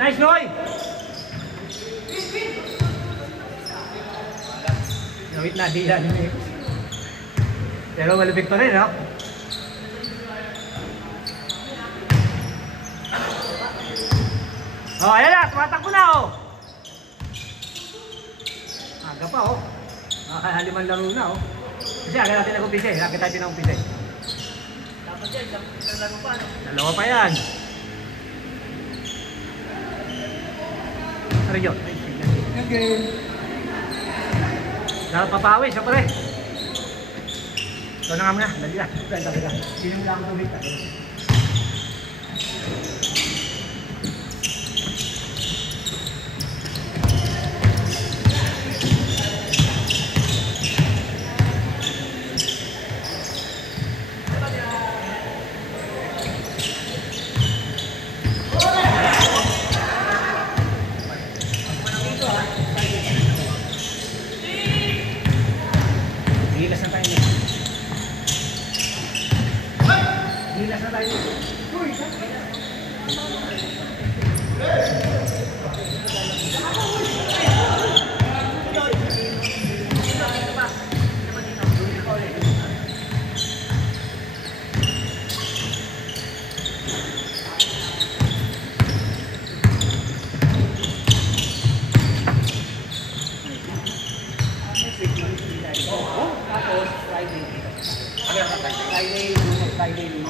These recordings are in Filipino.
Nice, Noy! Nawit na, di yan. Pero malupit pa rin, no? Oh, ayan na, tumatakbo na, oh! Aga pa, oh. Makakalimang laro na, oh. Kasi aga natin nag-umpisa, eh. Lagi tayo pinag-umpisa, eh. Dapat yan, isang laro pa, no? Dalawa pa yan. Ano yun? Okay. Dapat papawis, siyempre. Ito na nga muna, dali lang. Dali lang. Sino mo lang ang tubig? Gilas na tayo niya. Gilas na tayo niya. Uy! Friday.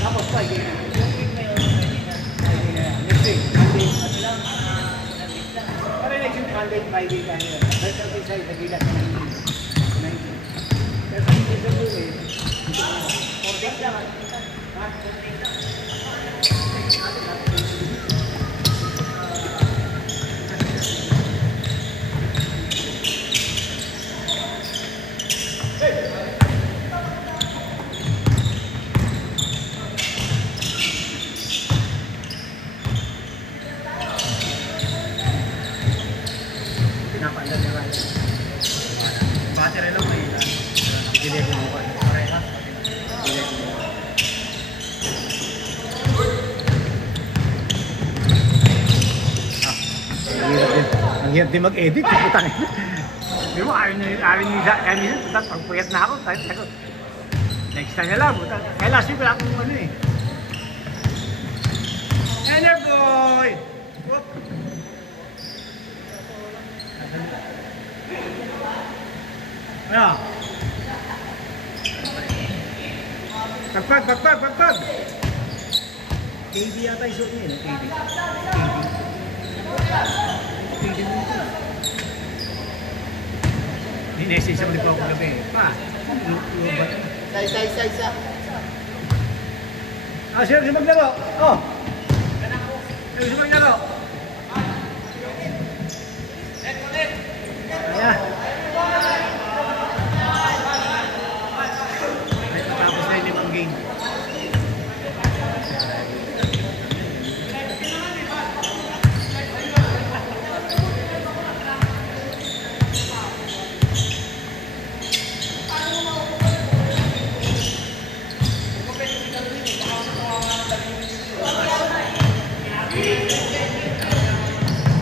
Tapos Friday. Next week. Monday. Para next week, Monday, Friday tayo. Pero sa nagilat na 19. Pero sa season mo eh. 4 days lang. Ha? 4 days lang. Battery lang may ilan. Bigilay ko mo pa. Parehas. Bigilay ko mo pa. Ang hirap din mag-edit. Di mo, ayaw niyo sa pagpuyat na ako. Next time na lang. Kaya last week wala akong ano eh. Ender boy! Whoop! Ano? Pagpag! KD yata isuot niya, no? KD mo ito. Hinesi sa mga po ako gabi. Pa? Isa. Ah, sino gusto maglaro? Oh! Sino gusto maglaro? Ayan. Tapos na yung 5 game.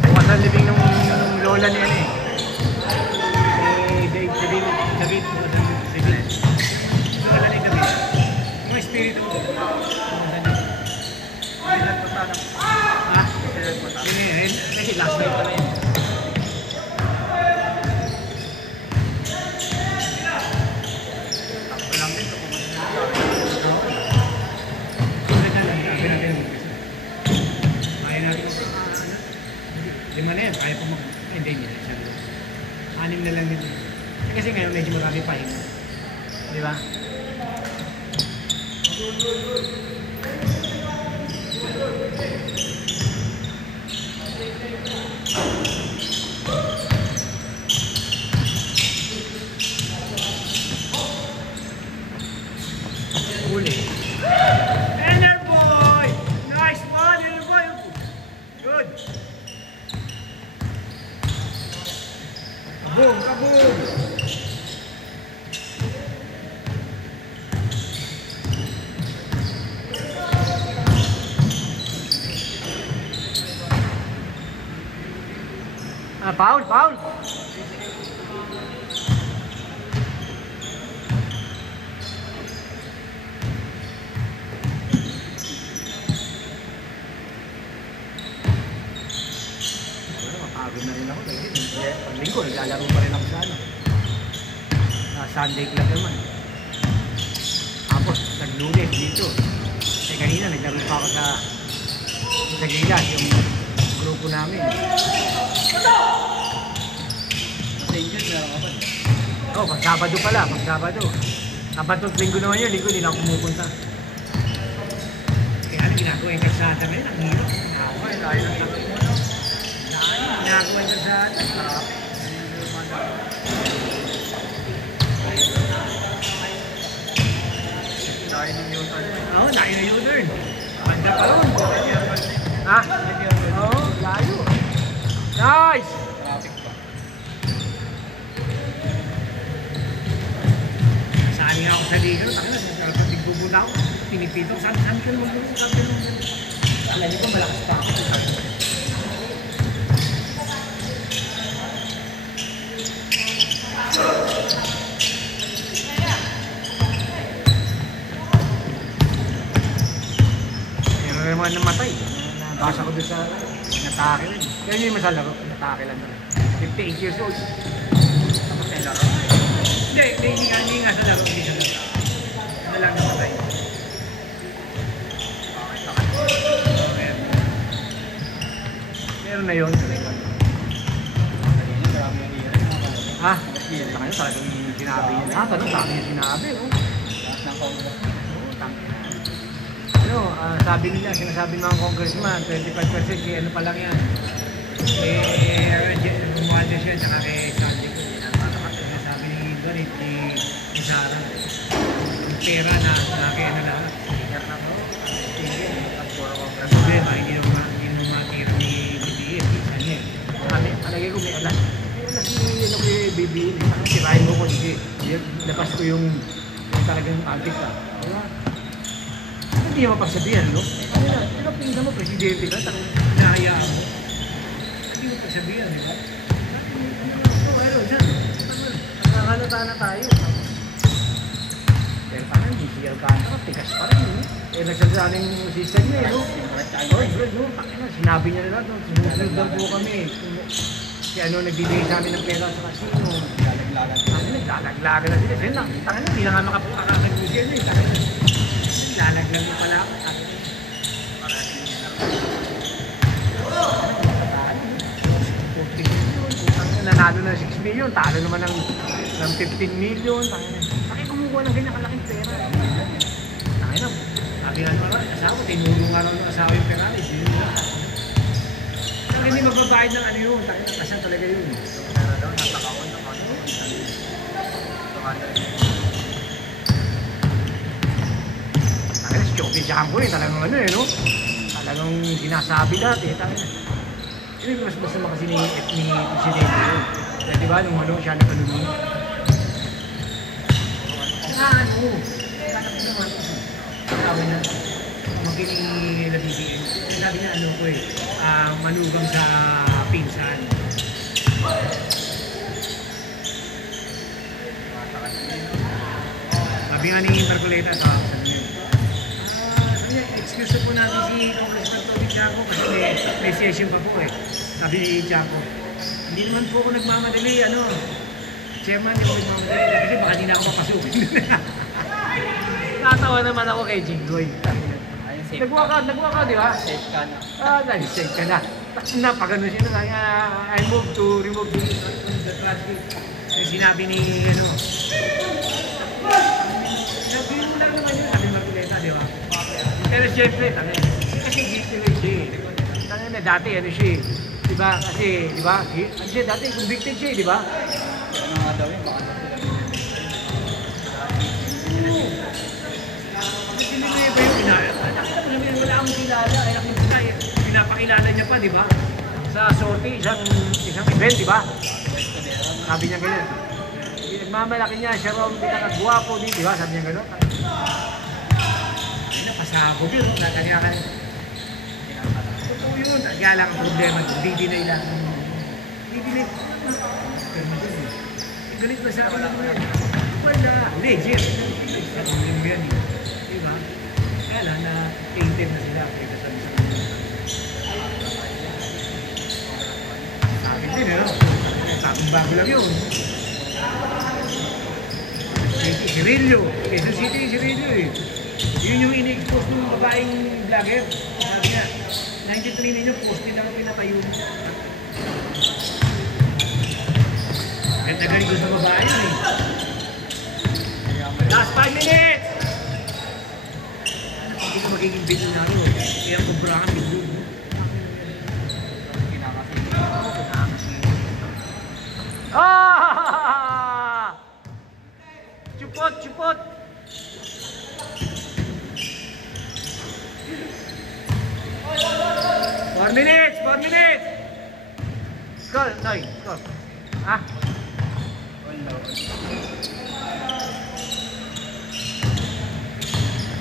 Bukas ang libing ng lola niya eh. David. Lola ni David. Yung espiritu mo. Hindi nagpatala. Ha? Kasi last night pa na yun. Takpo lang din. Lima na yan, kaya pa mag... Hindi niya. 6 na lang nito. Kasi ngayon medyo marami pa yun. Di ba? Huli. Ender boy! Nice one! Ender boy! Good! Kaboom! Ah, foul! Mapagod na rin ako kasi pag-linggo, naglalaro pa rin ako sa ano. Sunday club naman. Tapos, nag-lunes dito. Kasi kanina, naglaro pa ako sa Gilas, yung grupo namin. Danger na ako. Oh, pag-Sabado pala, pag-Sabado. Sabado at linggo naman yun, linggo din ako pumupunta. Kaya ano ginagawa yung kalsada ngayon, ang hirap. Ay, layo ng sakit mo, no? Ginagawa yung kalsada. Layo ng U-turn. Oo, layo na U-turn. Banda pa ron. Ha? Oo, layo. Nice! Traffic pa. Saan nga ako sa liga, pag nagbubuta ako, pinipito, saan ka naman mo sa kapil mo? Alam niyo ba, malakas pa ako. Meron naman namatay. Nabasa ko doon sa natake rin. Kaya hindi naman sa laro, natake lang naman. 58 years old. Tapos may laro. Hindi nga sa laro, hindi sa laro. ano na yun? Ha? Sa kanya talagang sinabi niya. Ah, tanong dami niya sinabi. Oh. Sabi nila, sinasabi ng mga congressman, 25% kaya ano pa lang yan. Gumawa niya siya, saka kay Sandy ko. Sabi ni Dorit, ni Sarah, yung pera na kaya ano na, sigar na po. Problema, hindi naman matira ni BBM, isa niya. Sabi, palagay ko may alas. May alas ni BBM, sirahin mo ko, labas ko yung talagang antik ka. Diba? Hindi mo pagsabihan, no? Pinapinsan mo, presidente ka, nahayaan mo. Hindi mo pagsabihan, di ba? Ano dyan? Nakakalata na tayo. Pero parang DCL ka na, tigas pa rin, no? Nagsasabi yung system niya, no? Sinabi niya na lang, sinusunod lang po kami. Si ano, nagbibigay sa amin ng pera sa casino. Naglalaglagan na sila. Tangan na, hindi na nga makapagkakagusyan eh. Lalaglag mo pala ako. Nanalo na 6 million, talo naman ng 15 million. Bakit kumukuha ng ganyan kalaking pera? Tangin na, sabi nga naman, asawa, tinuro nga naman ng asawa yung Ferrari. Hindi magbabayad ng ano yun, tangin na, kasi talaga yun. Pero daw, natakawon na ako. Chokisahan ko eh, talagang ano eh, no? Talagang sinasabi dati, Hindi mas masama kasi ni Presidente yun. Kaya diba, nung ano, siya nagkanunod. Ano? Sabi na, magkini-labigin. Sabi niya, ano ko eh, manugang sa pinsan. Sabi nga ni Marcoleta, excuse po natin si Congressman Toby Chaco kasi may session pa po eh. Sabi ni Chaco, hindi naman po ako nagmamadali, ano, chairman, hindi po nagmamadali kasi baka hindi na ako mapasukin. Natawa naman ako kay Jinggoy. Nagwa ka, di ba? Safe ka na. Safe ka na. Pag ano siya na, I move to remove the traffic. Sinabi ni, ano, sabi mo lang naman yun, sabi Marcoleta, di ba? Pero siyempre, kasi guilty rin siya eh. Tangin na dati, ano siya eh. Diba? Kasi, diba? Ano siya dati, convicted siya eh, diba? Ano nga daw yun, baka Hindi ko yung nakita mo naman wala akong kilala. Pinapakilala niya pa, diba? Sa sortie, isang event, diba? Sabi niya ganyan. Nagmamalaki niya, siya raw pinakagwapo din, diba? Sabi niya gano'n. Pasabog yun, kaya totoo yun, kaya lang ang problema, di-delay lang. Di-delay. Galit ba sa akin? Wala. Legit. Sa tingin mo yan eh. Diba? Kaya lang na tainted na sila. Sabi din eh. Sabing bago lang yun. Sirilyo. Quezon City, Sirilyo eh. Yun yung ini-expose ng babaeng vlogger. Sabi nga, 93 ninyo, posted lang ang pinatayo mo. Ganda galing ko sa babae yun eh. Last 5 minutes! Hindi ko magiging video na rin. Kaya kubrakan video. Ah! Chupot, chupot! 4 minutes! 4 minutes! Score, Noy, score. Ha?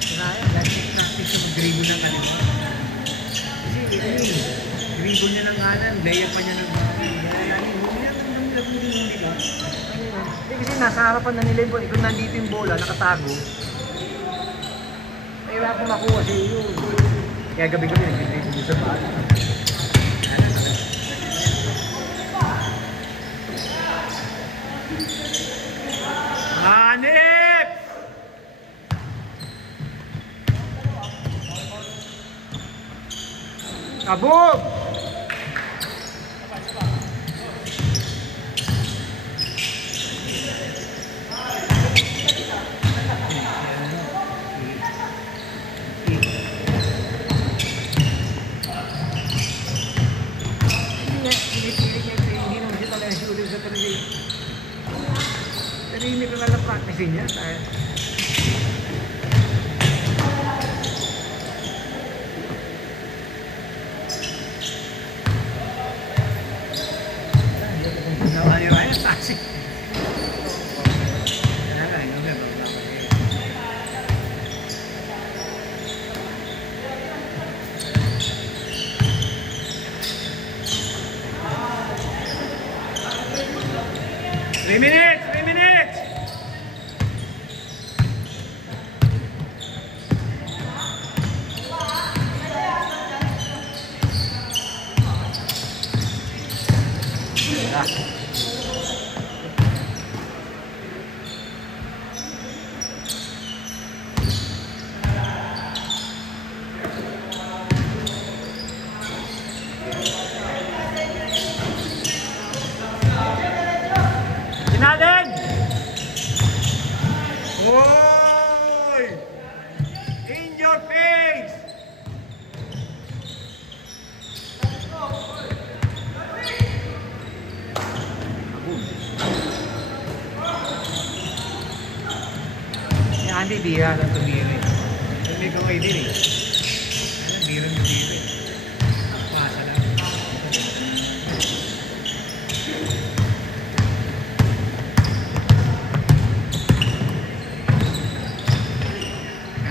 Kaya, lagi practice yung dribble ng kanila. Kasi, dribble niya ng kanan, layer pa niya ng kasi nasa harapan na nila yung bola. Kung nandito yung bola, nakatago. May wala akong makuha sa iyo. Kaya gabi-gabi nag-dribble sa bata. Hanip! Kabog! ko na lang practice niya. Ayun, taxi. Kaya nga, yun nga, Three minutes! 3 minutes! Sinadin! Oy! In your face! Si Andy bira lang tumira eh. Hindi ko kayo din eh. Ano, bira na dito eh. Pasa lang.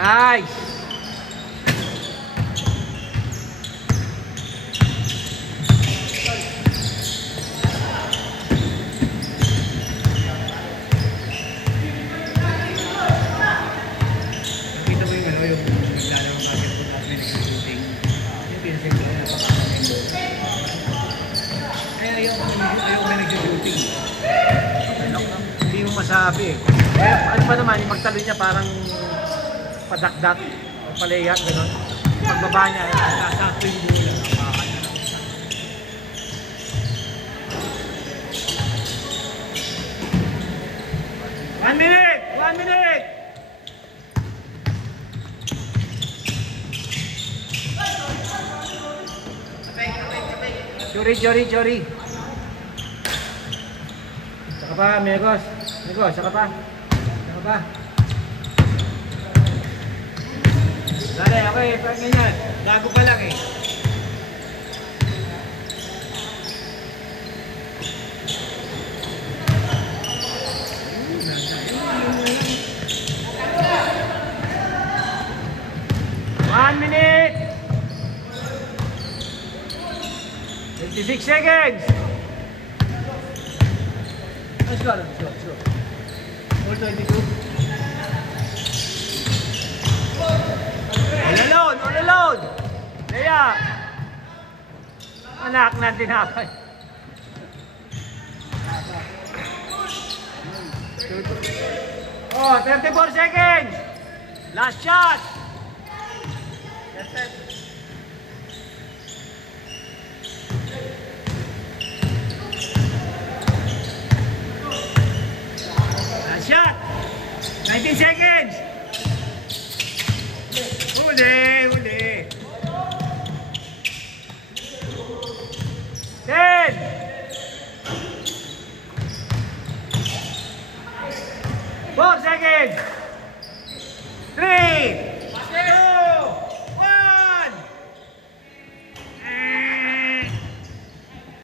Nice! Nakita mo yung ano, yung naglalaro basketball at may nag-shooting. Yung pinasip ko na napakakamin. Kaya ayaw ko may nag-shooting. Hindi mo masabi eh. Kaya ano pa naman, yung magtalo niya parang padakdak o palayat, gano'n. Pagbaba niya, nasakto yung bola. Napakan niya lang. 1 minute! 1 minute! Chori. Saka pa, Megos. Saka pa. Dali, okay, pag ganyan. Gago pa lang eh. One minute! 56 seconds! Let's go. All 22. All alone! Leia! Anak na tinapay. Oh, 34 seconds! Last shot! Last shot! 19 seconds! Huli! 10! 4 seconds!